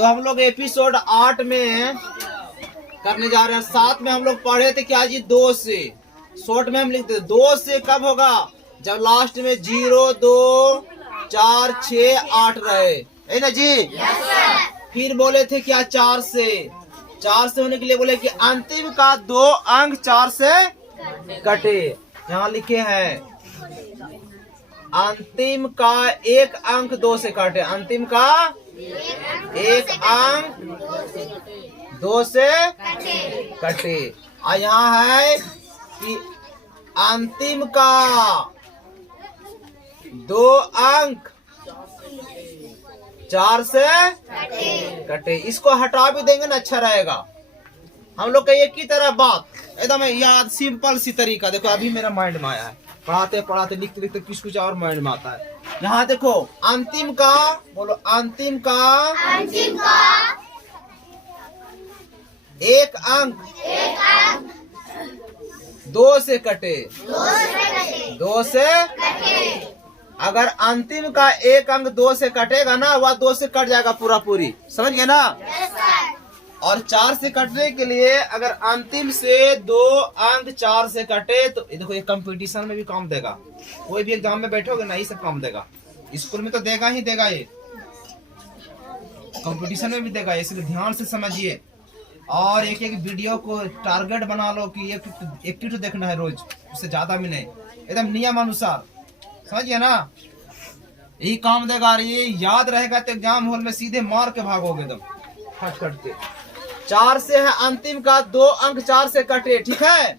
तो हम लोग एपिसोड 8 में करने जा रहे हैं। 7 में हम लोग पढ़े थे क्या जी, 2 से। शॉर्ट में हम लिखते थे 2 से कब होगा, जब लास्ट में 0 2 4 6 8 रहे, है ना जी। फिर बोले थे क्या 4 से। 4 से होने के लिए बोले कि अंतिम का 2 अंक 4 से कटे। यहाँ लिखे हैं अंतिम का 1 अंक 2 से कटे। अंतिम का 1 अंक 2 से कटे। और यहाँ है कि अंतिम का 2 अंक 4 से कटे। इसको हटा भी देंगे ना, अच्छा रहेगा। हम लोग का एक ही तरह बात एकदम याद, सिंपल सी तरीका। देखो अभी मेरा माइंड में आया है, पढ़ाते पढ़ाते लिखते लिखते कुछ और माइंड में आता है। यहाँ देखो अंतिम का, बोलो अंतिम का 1 अंक 2 से कटे। 2 से अगर अंतिम का 1 अंक 2 से कटेगा ना, वह 2 से कट जाएगा पूरा पूरी, समझ गए ना। और 4 से कटने के लिए अगर अंतिम से 2 अंक 4 से कटे तो देखो ये कंपटीशन में भी काम देगा। कोई भी एग्जाम में बैठोगे ना, ये सब काम देगा। स्कूल में तो देगा ही देगा, ये कंपटीशन में भी देगा, इसलिए ध्यान से समझिए। और एक एक वीडियो को टारगेट बना लो कि एक तो देखना है रोज, उससे ज्यादा भी नहीं, एकदम नियम अनुसार, समझिए ना। यही काम देगा। ये याद रहेगा तो एग्जाम हॉल में सीधे मार के भागोगे एकदम फट फट के। 4 से है अंतिम का 2 अंक 4 से कटे, ठीक है।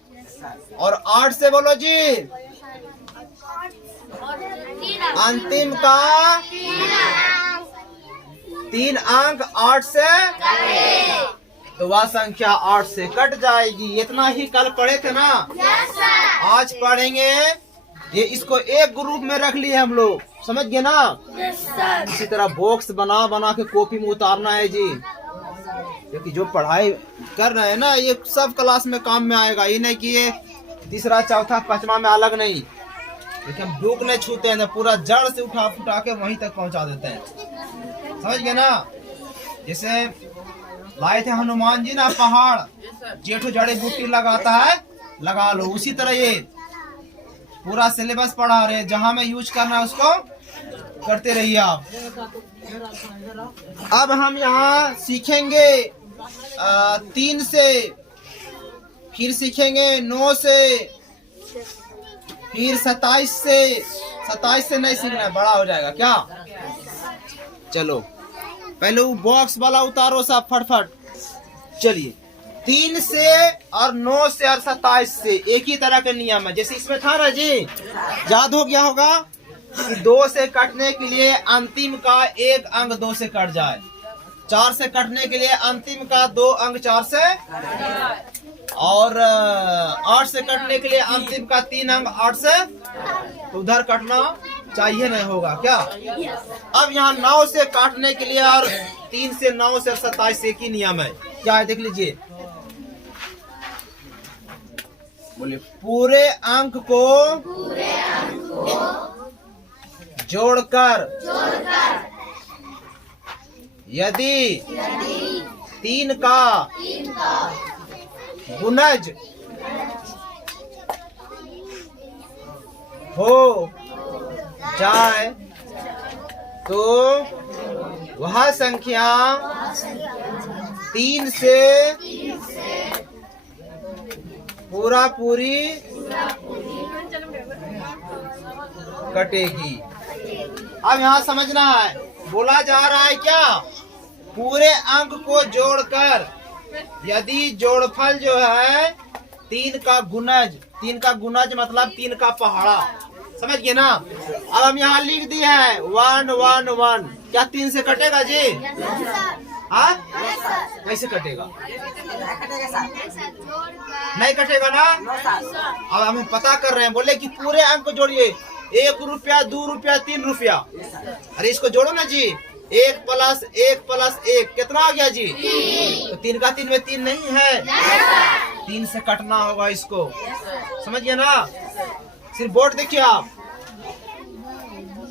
और 8 से बोलो जी, अंतिम का 3 अंक 8 से, तो वह संख्या 8 से कट जाएगी। इतना ही कल पढ़े थे ना, आज पढ़ेंगे ये। इसको एक ग्रुप में रख लिए हम लोग, समझ गए ना। इसी तरह बॉक्स बना बना के कॉपी में उतारना है जी, क्योंकि जो पढ़ाई कर रहे हैं ना, ये सब क्लास में काम में आएगा। ये नहीं कि ये तीसरा चौथा पांचवा में अलग नहीं। लेकिन हम बुक नहीं छूते हैं, पूरा जड़ से उठा फुटा के वहीं तक पहुंचा देते हैं, समझ गए ना। जैसे लाए थे हनुमान जी ना पहाड़, जेठो जड़ी बूटी लगाता है लगा लो, उसी तरह ये पूरा सिलेबस पढ़ा रहे। जहां में यूज करना है उसको करते रहिए आप। अब हम यहाँ सीखेंगे 3 से, फिर सीखेंगे 9 से, फिर 27 से। 27 से नहीं सीखना है, बड़ा हो जाएगा क्या। चलो पहले वो बॉक्स वाला उतारो सब फटफट। चलिए 3 से और 9 से और 27 से एक ही तरह के नियम है। जैसे इसमें था ना जी, याद हो गया होगा कि 2 से कटने के लिए अंतिम का 1 अंक 2 से कट जाए। 4 से कटने के लिए अंतिम का 2 अंक 4 से, और 8 से कटने के लिए अंतिम का 3 अंक 8 से। तो उधर कटना चाहिए नहीं होगा क्या। अब यहाँ 9 से काटने के लिए और 3 से 9 से 27 से एक ही नियम है। क्या है देख लीजिए, बोले पूरे अंक को जोड़कर यदि 3 का गुणज हो जाए तो वह संख्या 3 से पूरा पूरी कटेगी। अब यहाँ समझना है, बोला जा रहा है क्या, पूरे अंक को जोड़कर यदि जोड़फल जो है 3 का गुणज, 3 का गुणज मतलब 3 का पहाड़ा, समझ गए ना। अब हम यहाँ लिख दिए है 1 1 1। क्या 3 से कटेगा जी? हाँ, कैसे कटेगा? नहीं कटेगा ना। अब हम पता कर रहे हैं, बोले कि पूरे अंक को जोड़िए, 1 रुपया 2 रुपया 3 रुपया। अरे इसको जोड़ो ना जी, 1 + 1 + 1 कितना आ गया जी? तो 3 का 3 में 3 नहीं है, 3 से कटना होगा इसको, समझ गए ना। सिर्फ बोर्ड देखिए आप,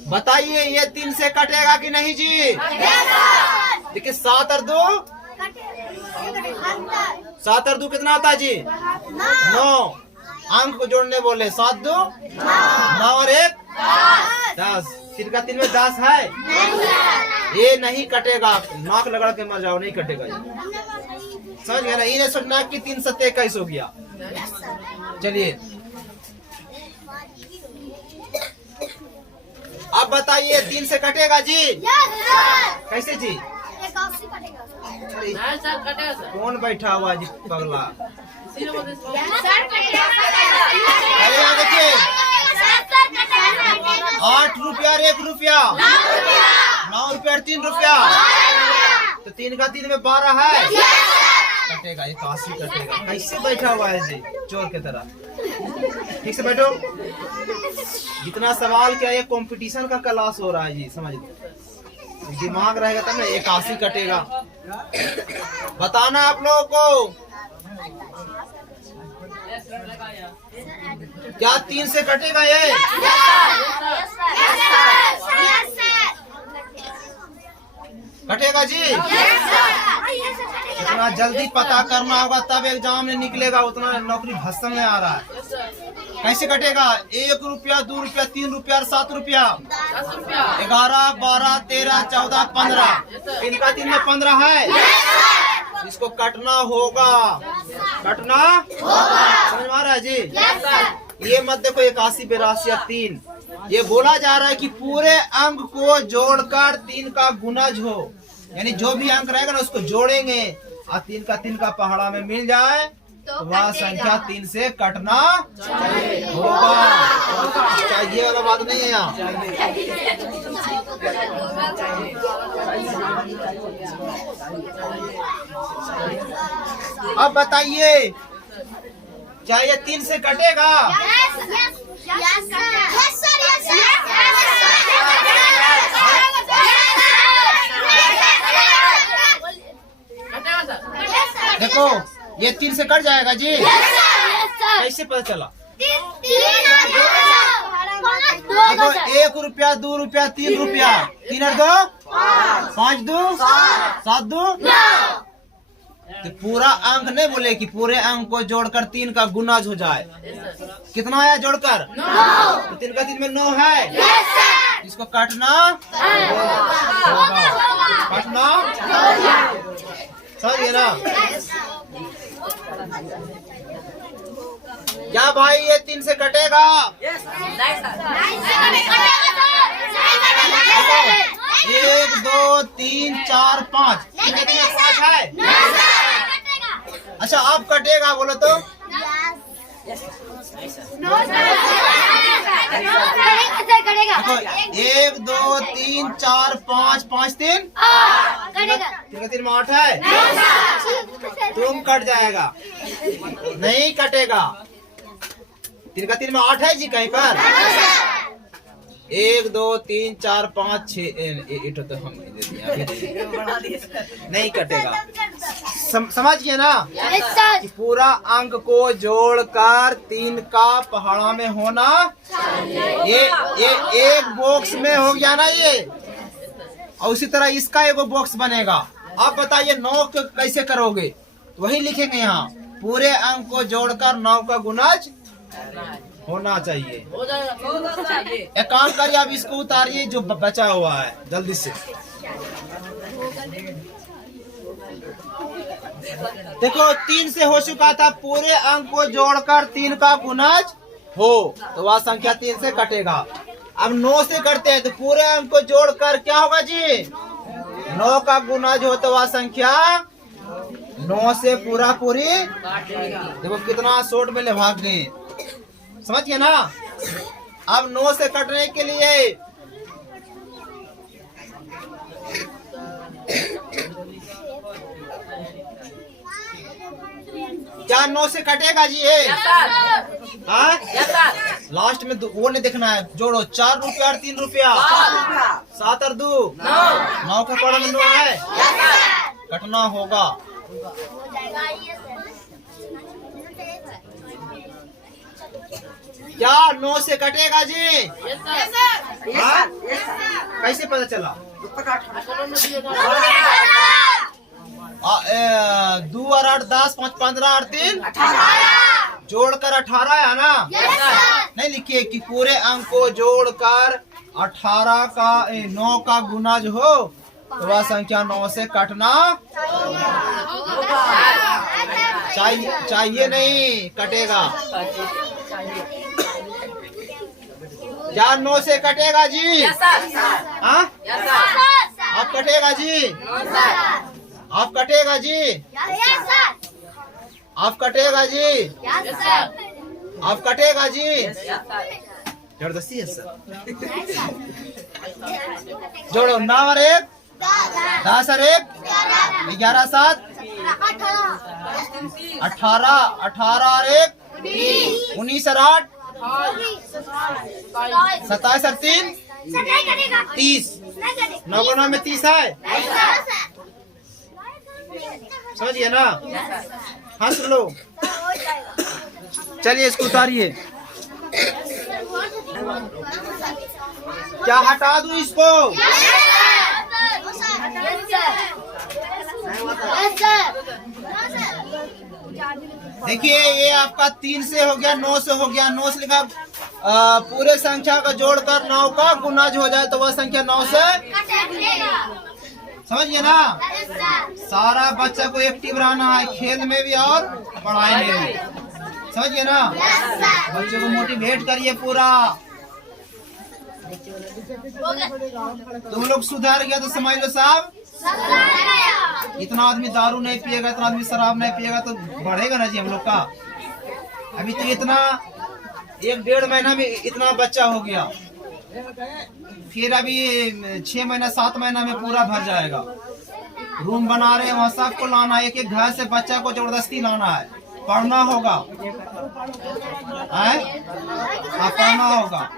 बताइए ये 3 से कटेगा कि नहीं जी? देखिए 7 और 2 7 और 2 कितना आता है जी? 9। अंक को जोड़ने बोले 7 2 9 और 1 10। 3 का 3 में 10 है, ये नहीं कटेगा। नाक लगा के मर जाओ, नहीं कटेगा ये, समझ गया ना? ये नहीं सोचना कि 3 सत्ते 21 हो गया। चलिए अब बताइए 3 से कटेगा जी? कैसे जी? कौन बैठा हुआ जी पगला? अरे यहाँ देखिए 8 रुपया और 1 रुपया, 9 रुपया और 3 रुपया, तो 3 का 3 में 12 है, कटेगा 81 कटेगा। कैसे बैठा हुआ है जी चोर की तरह? ठीक से बैठो। जितना सवाल क्या, ये कंपटीशन का क्लास हो रहा है जी, समझ दिमाग रहेगा तब ना। 81 कटेगा। बताना आप लोगों को क्या 3 से कटेगा ये? कटेगा जी? इतना जल्दी पता करना होगा तब एग्जाम में निकलेगा, उतना नौकरी भस्म में आ रहा है। कैसे कटेगा? 1 रुपया 2 रुपया 3 रुपया और 7 रुपया, 11 12 13 14 15, 3 का 3 में 15 है, इसको कटना होगा, कटना समझ में आ रहा है जी? ये मत देखो 81 82 3, ये बोला जा रहा है कि पूरे अंक को जोड़कर 3 का गुणज हो, यानी जो भी अंक रहेगा ना उसको जोड़ेंगे और 3 का 3 का पहाड़ा में मिल जाए तो वह संख्या 3 से कटना होगा। चाहिए वाला बात नहीं है यहाँ। अब बताइए क्या ये 3 से कटेगा? देखो ये 3 से कट जाएगा जी? कैसे पता चला? देखो 1 रुपया 2 रुपया 3 रुपया, 3 और 2 5 2 7 2, तो पूरा अंक नहीं बोले कि पूरे अंक को जोड़कर 3 का गुणाज हो जाए। कितना आया जोड़कर? 9। तो 3 का 3 में 9 है, इसको काटना होगा, काटना समझ गए ना? क्या भाई ये 3 से कटेगा? 1 2 3 4 5, 3 का 3 में 5 है। अच्छा अब कटेगा बोलो तो? देखो 1 2 3 4 5 5 3, 3 का 3 में 8 है, तुम कट जाएगा, नहीं कटेगा। 3 का 3 में 8 है जी कहीं पर? 1 2 3 4 5 6 8 तो हम दे दिए, नहीं कटेगा। समझ गए ना कि पूरा अंक को जोड़कर 3 का पहाड़ा में होना, ये एक बॉक्स में हो गया ना ये, और उसी तरह इसका एक बॉक्स बनेगा। आप बताइए 9 कैसे करोगे? तो वही लिखेंगे यहाँ, पूरे अंक को जोड़कर 9 का गुणज होना चाहिए। एक काम करिए, अब इसको उतारिए जो बचा हुआ है जल्दी से। देखो 3 से हो चुका था, पूरे अंक को जोड़कर 3 का गुणज हो तो वह संख्या 3 से कटेगा। अब 9 से करते हैं तो पूरे अंक को जोड़कर क्या होगा जी? 9 का गुणज हो तो वह संख्या 9 से पूरा पूरी, देखो कितना शॉर्ट में ले भाग गए, समझ गए ना? अब 9 से कटने के लिए क्या 9 से कटेगा जी ये? हाँ लास्ट में वो नहीं देखना है, जोड़ो 4 रुपया और 3 रुपया, 7 और 2 9 का पड़ा में 9 है, कटना होगा। क्या 9 से कटेगा जी? हाँ कैसे पता चला? 2 और 8 10, 5 15 और 3 जोड़कर 18 है ना? नहीं लिखिए कि पूरे अंक को जोड़कर 18 का 9 का गुना जो हो तो वह संख्या 9 से कटना चाहिए नहीं, कटेगा। क्या 9 से कटेगा जी? हाँ आप कटेगा जी? आप कटेगा जी? आप कटेगा जी? आप कटेगा जी? जबरदस्ती है सर। जोड़ो 9 और 1 10 और 1 11 7 18 18 और 1 19 और 8 27 और 3 30 9 को 9 में 30 है, समझिए ना? हंस लो। चलिए इसको उतारिए। क्या हटा दूं इसको? देखिए ये आपका 3 से हो गया, 9 से हो गया। 9 से लिखा पूरे संख्या का जोड़कर 9 का गुना हो जाए तो वह संख्या 9 से समझिए ना? सारा बच्चा को एक्टिव रहना है, खेल में भी और पढ़ाई में भी, समझिए ना? बच्चों को मोटिवेट करिए पूरा। तुम लोग सुधर गया तो समझ लो साहब, इतना आदमी दारू नहीं पिएगा, इतना आदमी शराब नहीं पिएगा तो बढ़ेगा ना जी हम लोग का। अभी तो इतना 1-1.5 महीना में इतना बच्चा हो गया, फिर अभी 6 महीना 7 महीना में पूरा भर जाएगा। रूम बना रहे हैं, वहाँ सबको लाना है, एक घर से बच्चा को जबरदस्ती लाना है, पढ़ना होगा, पढ़ना होगा।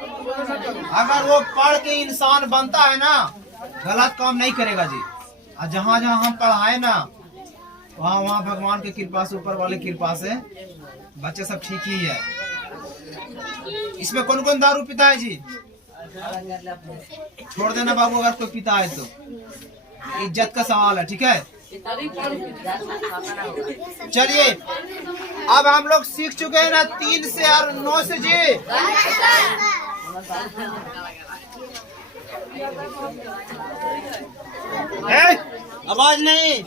अगर वो पढ़ के इंसान बनता है ना, गलत काम नहीं करेगा जी। और जहाँ जहाँ हम पढ़ाए ना, वहाँ वहाँ भगवान की कृपा से, ऊपर वाले कृपा से बच्चे सब ठीक ही है। इसमें कौन कौन दारू पीता है जी? छोड़ देना बाबू, अगर कोई पीता है तो इज्जत का सवाल है, ठीक है? चलिए अब हम लोग सीख चुके हैं ना 3 से और 9 से जी। आवाज नहीं।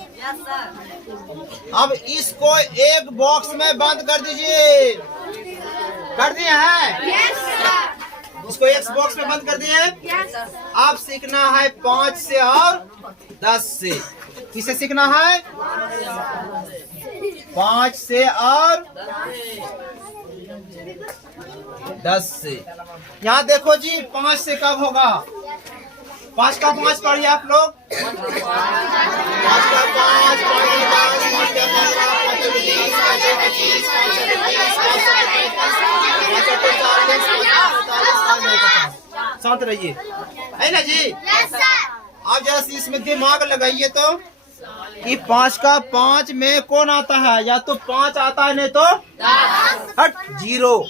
अब इसको एक बॉक्स में बंद कर दीजिए। कर दिए हैं? इसको एक बॉक्स में बंद कर दिए। अब सीखना है 5 से और 10 से। किसे सीखना है? 5 से और 10 से। यहाँ देखो जी, 5 से कब होगा? 5 का 5 पढ़िए आप लोग। 5 का 5, 5 का 10, शांत रहिए, है ना जी? आप जरा इसमें दिमाग लगाइए तो कि 5 का 5 में कौन आता है? या तो 5 आता है, नहीं तो 0,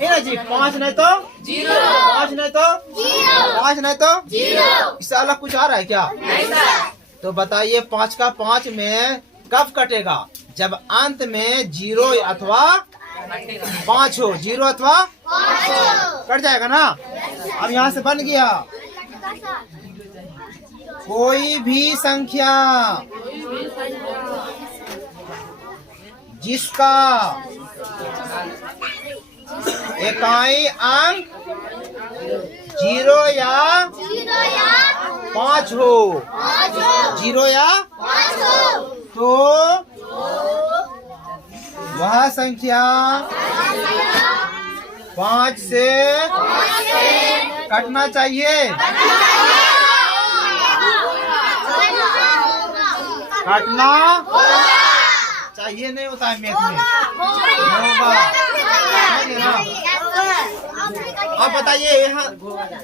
है ना जी? 5 नहीं तो 0, 5 नहीं तो 5 नहीं तो 0। इससे अलग कुछ आ रहा है क्या? तो बताइए 5 का 5 में कब कटेगा? जब अंत में 0 अथवा 5 हो। 0 अथवा 5 कट जाएगा ना। अब यहाँ से बन गया, कोई भी संख्या जिसका इकाई अंक 0 या 5 हो, 0 या 5 हो, तो वह संख्या 5 से कटना चाहिए। काटना चाहिए, नहीं होता है मैथ में, होगा। अब बताइए यहाँ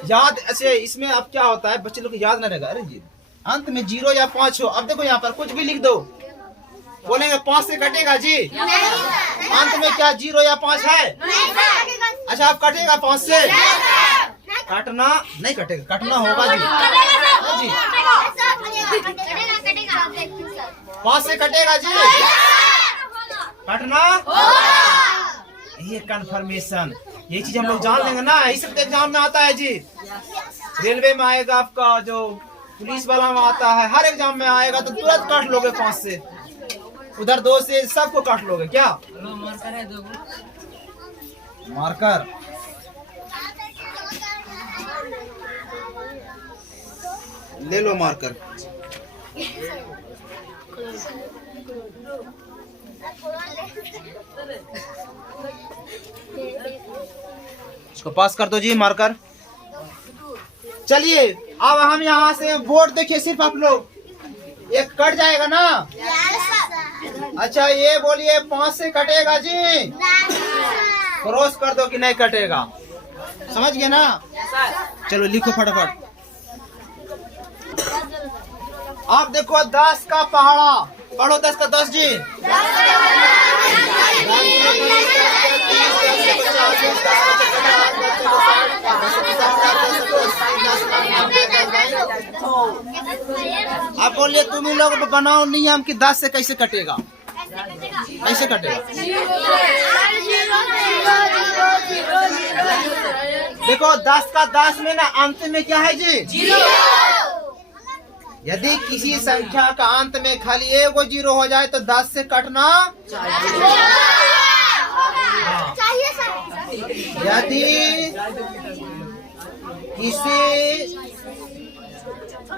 याद ऐसे इसमें अब क्या होता है, बच्चे लोग को याद नहीं रहेगा। अरे जी अंत में 0 या 5 हो। अब देखो यहाँ पर कुछ भी लिख दो, बोलेंगे 5 से कटेगा जी। अंत में क्या 0 या 5 है? अच्छा अब कटेगा 5 से? काटना नहीं कटेगा, काटना होगा जी। जी? 5 से कटेगा जी? कटना ये कंफर्मेशन, ये चीज हम लोग जान लेंगे ना, इस एग्जाम में आता है जी। रेलवे में आएगा आपका, जो पुलिस वाला में आता है, हर एग्जाम में आएगा तो तुरंत काट लोगे 5 से, उधर 2 से, सबको काट लोगे क्या? मार्कर है 2 मार्कर। ले लो मार्कर। इसको पास कर दो जी मार्कर। चलिए अब हम यहाँ से बोर्ड देखिए, सिर्फ आप लोग, एक कट जाएगा ना? अच्छा ये बोलिए 5 से कटेगा जी? क्रॉस कर दो कि नहीं कटेगा, समझ गए ना? चलो लिखो फटाफट। आप देखो 10 का पहाड़ा, पढ़ो 10 का 10 जी। आप बोलिए तुम ही लोग बनाओ नियम कि 10 से कैसे कटेगा, कैसे कटेगा? देखो 10 का 10 में ना अंत में क्या है जी? 0। यदि किसी संख्या का अंत में खाली 1 0 हो जाए तो 10 से कटना चाहिए सर। यदि किसी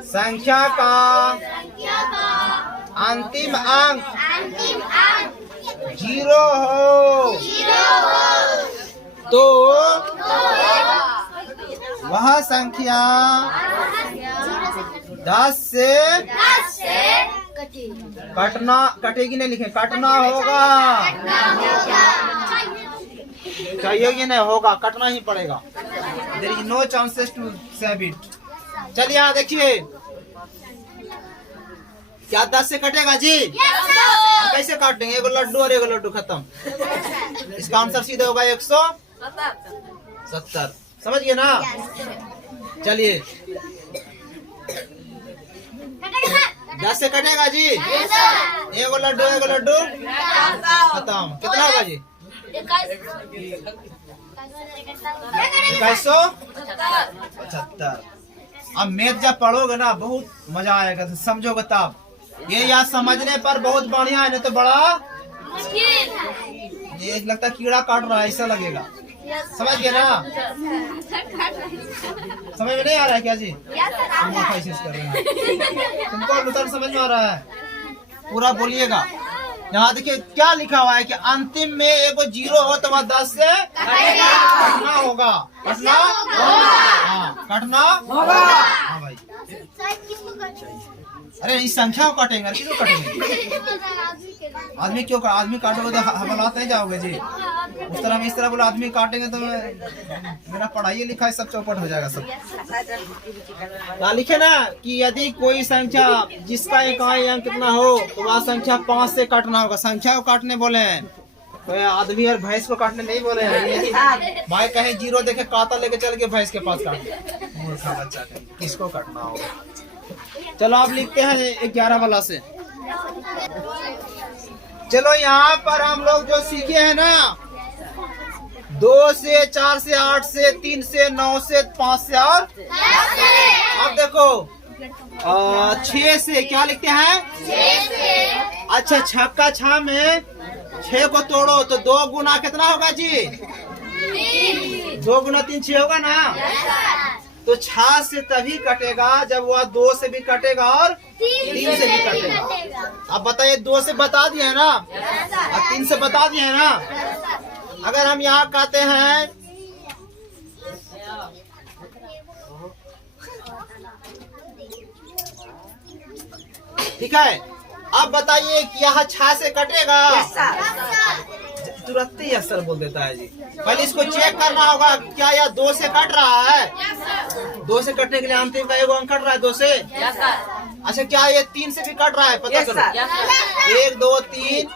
संख्या का अंतिम अंक 0 हो तो वह संख्या 10 से कटना, कटेगी नहीं लिखे, कटना होगा। चाहिए कि नहीं होगा, कटना ही पड़ेगा। There is no chances to save it. चलिए यहाँ देखिए, क्या 10 से कटेगा जी? कैसे काटेंगे? 1 लड्डू और 1 लड्डू खत्म। इसका आंसर सीधे होगा 170। समझ गए ना? चलिए 10 से कटेगा जी? 1 लड्डू 1 लड्डू खत्म। कितना होगा जी? 2175। अब मैथ जब पढ़ोगे ना बहुत मजा आएगा, तो समझोगे तब। ये याद समझने पर बहुत बढ़िया है, नहीं तो बड़ा ये लगता कीड़ा काट रहा है ऐसा लगेगा। समझ गए ना? समझ में नहीं आ रहा है क्या जी? कोशिश कर रहे हैं, तुमको उतर समझ में आ रहा है? पूरा बोलिएगा। यहाँ देखिए क्या लिखा हुआ है कि अंतिम में 1 0 हो तो वह 10 से कटना होगा। कटना हाँ, कटना होगा। हाँ भाई, अरे इस संख्या को काटेंगे, किसको काटेंगे? आदमी क्यों? आदमी काटोगे तो हवालात नहीं जाओगे जी। उस तरह में इस तरह बोला आदमी काटेंगे तो मेरा पढ़ाई लिखाई सब चौपट हो जाएगा सब। क्या लिखे ना कि यदि कोई संख्या जिसका इकाई अंक कितना हो तो वह संख्या 5 से काटना होगा। संख्या को काटने बोले हैं, कोई आदमी और भैंस को काटने नहीं बोले हैं। भाई कहीं 0 देखे काता लेके चल के भैंस के पास काट, मूर्खा बच्चा कहीं, किसको काटना होगा? चलो आप लिखते हैं 11 वाला से। चलो यहाँ पर हम लोग जो सीखे हैं ना, 2 से 4 से 8 से 3 से 9 से 5 से और अब देखो 6 से क्या लिखते हैं? 6 से। अच्छा 6 का 6 में 6 को तोड़ो तो 2 गुना कितना होगा जी? 2 गुना 3 6 होगा ना? तो 6 से तभी कटेगा जब वह 2 से भी कटेगा और 3 से भी कटेगा। अब बताइए 2 से बता दिए है ना, और 3 से बता दिए है ना। अगर हम यहाँ कहते हैं ठीक है, अब बताइए कि यहाँ 6 से कटेगा? तुरंत ही असर बोल देता है जी। पहले इसको चेक करना होगा क्या यह 2 से कट रहा है? 2 से कटने के लिए अंतिम का 1 अंक कट रहा है 2 से। अच्छा क्या ये 3 से भी कट रहा है? पता करो। 1 2 3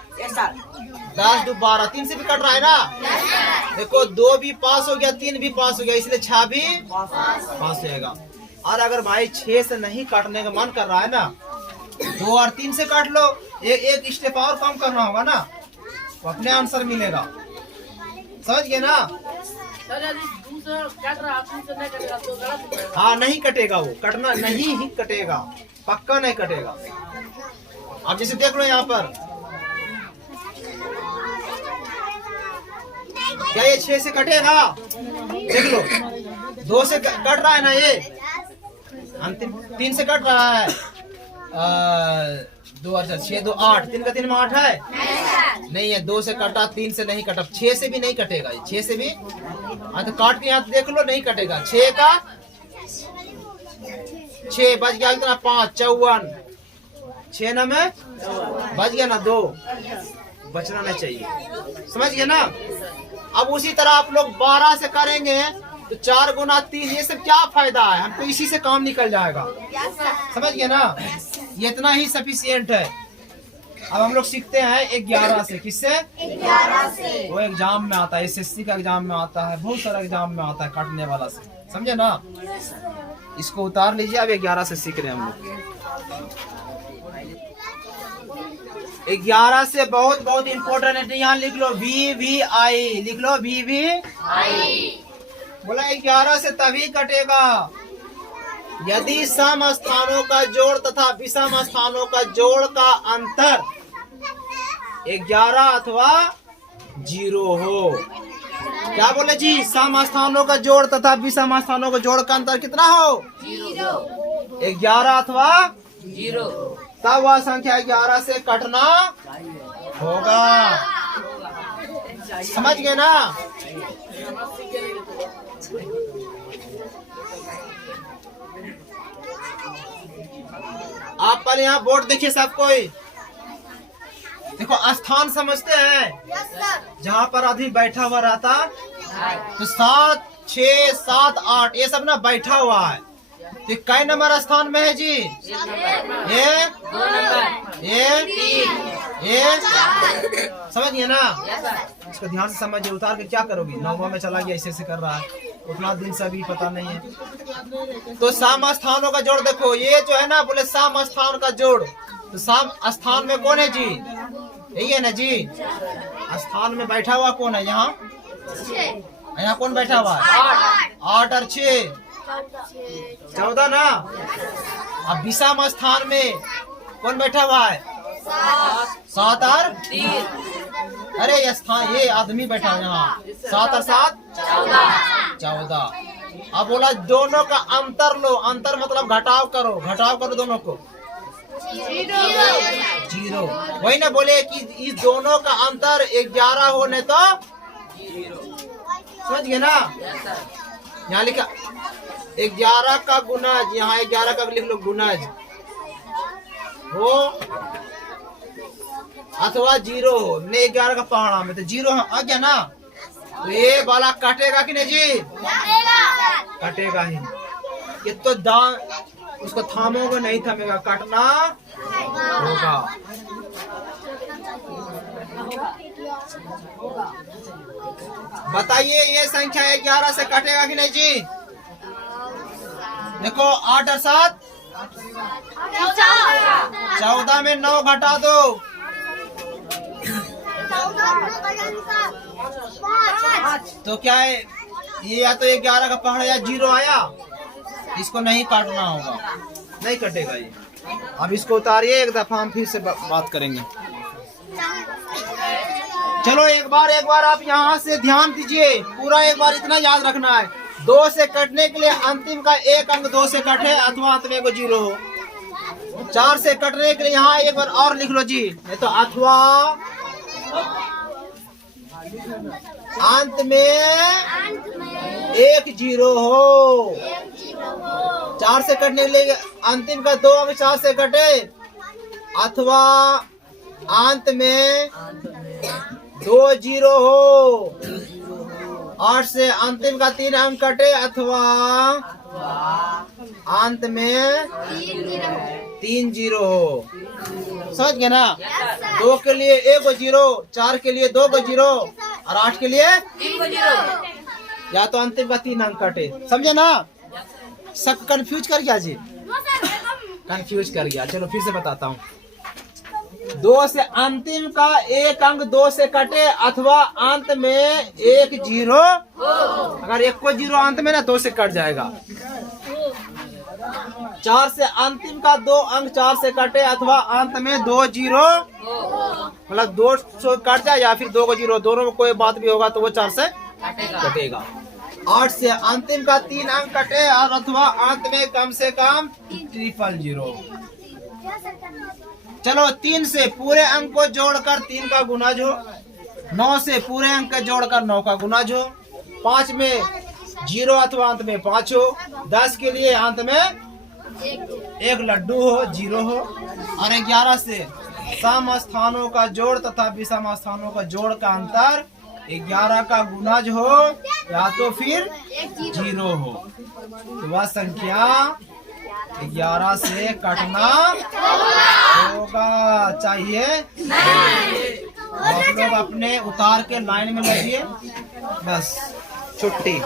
10 2 12 3 से भी कट रहा है ना? देखो 2 भी पास हो गया, 3 भी पास हो गया, इसलिए 6 भी पास हो जाएगा। और अगर भाई 6 से नहीं काटने का मन कर रहा है ना, 2 और 3 से काट लो, एक स्टेप और कम करना होगा ना, तो अपने आंसर मिलेगा। समझ गए ना? हाँ, नहीं कटेगा, वो कटना नहीं ही कटेगा, पक्का नहीं कटेगा। अब जैसे देख लो यहाँ पर, क्या ये 6 से कटेगा? देख लो, 2 से कट रहा है ना, ये अंतिम 3 से कट रहा है। 2 और 6, 2 8, 3 का 3 में 8 है नहीं है। 2 से कटा, 3 से नहीं कटा, 6 से भी नहीं कटेगा। 6 से भी तो काट के यहाँ देख लो, नहीं कटेगा। 6 का 6 बच गया कितना? 5 54, 6 ना में बच गया ना 2, बचना नहीं चाहिए। समझ गए ना? अब उसी तरह आप लोग 12 से करेंगे तो 4 गुना 3, ये सब क्या फायदा है? हमको इसी से काम निकल जाएगा। समझ गए ना? ये इतना ही सफिशियंट है। अब हम लोग सीखते हैं 11 से। किससे? 11 से। वो एग्जाम में आता है, SSC का एग्जाम में आता है, बहुत सारा एग्जाम में आता है काटने वाला से। समझे ना? इसको उतार लीजिए। अब 11 से सीख रहे हैं हम लोग। 11 से बहुत बहुत इम्पोर्टेंट है, यहाँ लिख लो VVI, लिख लो VVI। बोला 11 से तभी कटेगा यदि सम स्थानों का जोड़ तथा विषम स्थानों का जोड़ का अंतर 11 अथवा 0 हो। क्या बोले जी? सम स्थानों का जोड़ तथा विषम स्थानों का जोड़ का अंतर कितना हो? 11 अथवा 0। तब वह संख्या 11 से कटना होगा। समझ गए ना? आप पहले यहाँ बोर्ड देखिए सब कोई। देखो, स्थान समझते हैं? जहाँ पर आदमी बैठा हुआ रहता, तो 7 6 7 8 ये सब ना बैठा हुआ है। तो कई नंबर स्थान में है जी? ये 2 नंबर, ये समझिए ना? इसको ध्यान से समझिए। उतार के क्या करोगी? 9वां में चला गया, ऐसे कर रहा है, उतना दिन से अभी पता नहीं है। तो सम स्थानों का जोड़ देखो, ये जो है ना, बोले सम स्थान का जोड़। तो सम स्थान में कौन है जी? यही है ना जी? स्थान में बैठा हुआ कौन है? यहाँ कौन बैठा हुआ है? 8 और 6 14 ना। अब विषम स्थान में कौन बैठा हुआ है? 7 और 3। अरे ये स्थान, ये आदमी बैठा है यहाँ। 7 और 7 14। अब बोला दोनों का अंतर लो। अंतर मतलब घटाव करो, घटाव करो दोनों को। 0। वही ना बोले कि इस दोनों का अंतर 11 होने तो 0। समझ गए ना? यहाँ लिखा 11 का गुणज, यहाँ 11 का लिख लो गुणज हो अथवा 0 हो। ने 11 का पहाड़ा में तो 0 आ गया ना, तो ये वाला कटेगा कि नहीं जी? कटेगा ही। ये तो दान उसको थामोगे नहीं, थमेगा, काटना होगा। बताइए ये संख्या 11 से कटेगा कि नहीं जी? देखो 8 और 7 14 में 9 घटा दो। तो क्या है ये? या तो 11 का पहाड़ या 0 आया, इसको नहीं काटना होगा, नहीं कटेगा ये। अब इसको उतारिए, एक दफा हम फिर से बात करेंगे। चलो एक बार आप यहाँ से ध्यान दीजिए पूरा। एक बार इतना याद रखना है, 2 से कटने के लिए अंतिम का एक अंक 2 से कटे अथवा अंत में को 0 हो। 4 से कटने के लिए यहाँ एक बार और लिख लो जी, नहीं तो अथवा अंत में एक 0 हो। 4 से कटने के लिए अंतिम का 2 अंक 4 से कटे अथवा अंत में 2 0 हो। 8 से अंतिम का 3 अंक कटे अथवा अंत में 3 0 हो। समझ गए ना? 2 के लिए 1 0, 4 के लिए 2 0 और 8 के लिए 3 0। या तो अंतिम का 3 अंक कटे। समझे ना? सब कंफ्यूज कर गया जी, कंफ्यूज कर गया। चलो फिर से बताता हूँ। 2 से अंतिम का एक अंक 2 से कटे अथवा अंत में एक जीरो, अगर एक को जीरो अंत में ना 2 से कट जाएगा। 4 से अंतिम का 2 अंक 4 से कटे अथवा अंत में 2 जीरो, मतलब 2 से कट जाए या फिर 2 को जीरो, दोनों में कोई बात भी होगा तो वो 4 से कटेगा। 8 से अंतिम का 3 अंक कटे और अथवा अंत में कम से कम 000। चलो 3 से पूरे अंक को जोड़कर 3 का गुना जो, 9 से पूरे अंक को जोड़कर 9 का गुना जो, 5 में 0 अथवा अंत में 5 हो, 10 के लिए अंत में एक लड्डू हो, 0 हो, और 11 से सम स्थानों का जोड़ तथा विषम स्थानों का जोड़ का अंतर 11 का गुना जो हो या तो फिर 0 हो, तो वह संख्या 11 से कटना होगा चाहिए। आप लोग अपने उतार के लाइन में लगिए, बस छुट्टी।